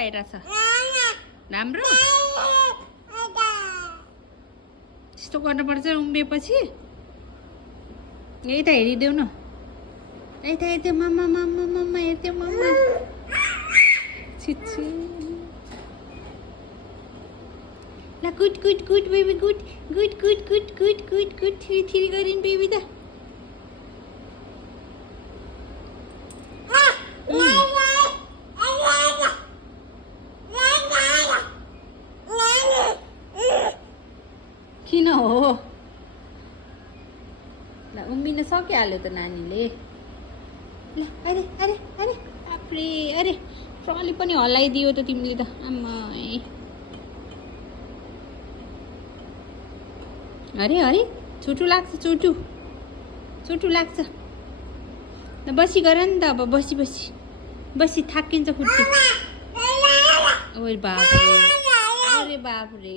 आइरहेछ राम्रो यस्तो गर्नुपर्छ उम्रिएपछि यही त हेरिदेऊ न यही त हेरिदेऊ मम्मा मम्मा मम्मा हेरिदेऊ मम्मा छिछि ल good good good baby good good good good good good good थिरी गरिन् बेबी त किन हो ल उम्बिन सकिहाल्यो त नानीले ल अरे अरे अरे बाफ्रे अरे ट्रली पनि हल्लाइदियो त तिमीले त आम्मा अरे अरे चुटु लाग्छ चुटु चुटु लाग्छ ल बसी गर नि त अब बसी बसी बसी थाकिन्छ खुट्टी ओरे बाफ्रे अरे बाफ्रे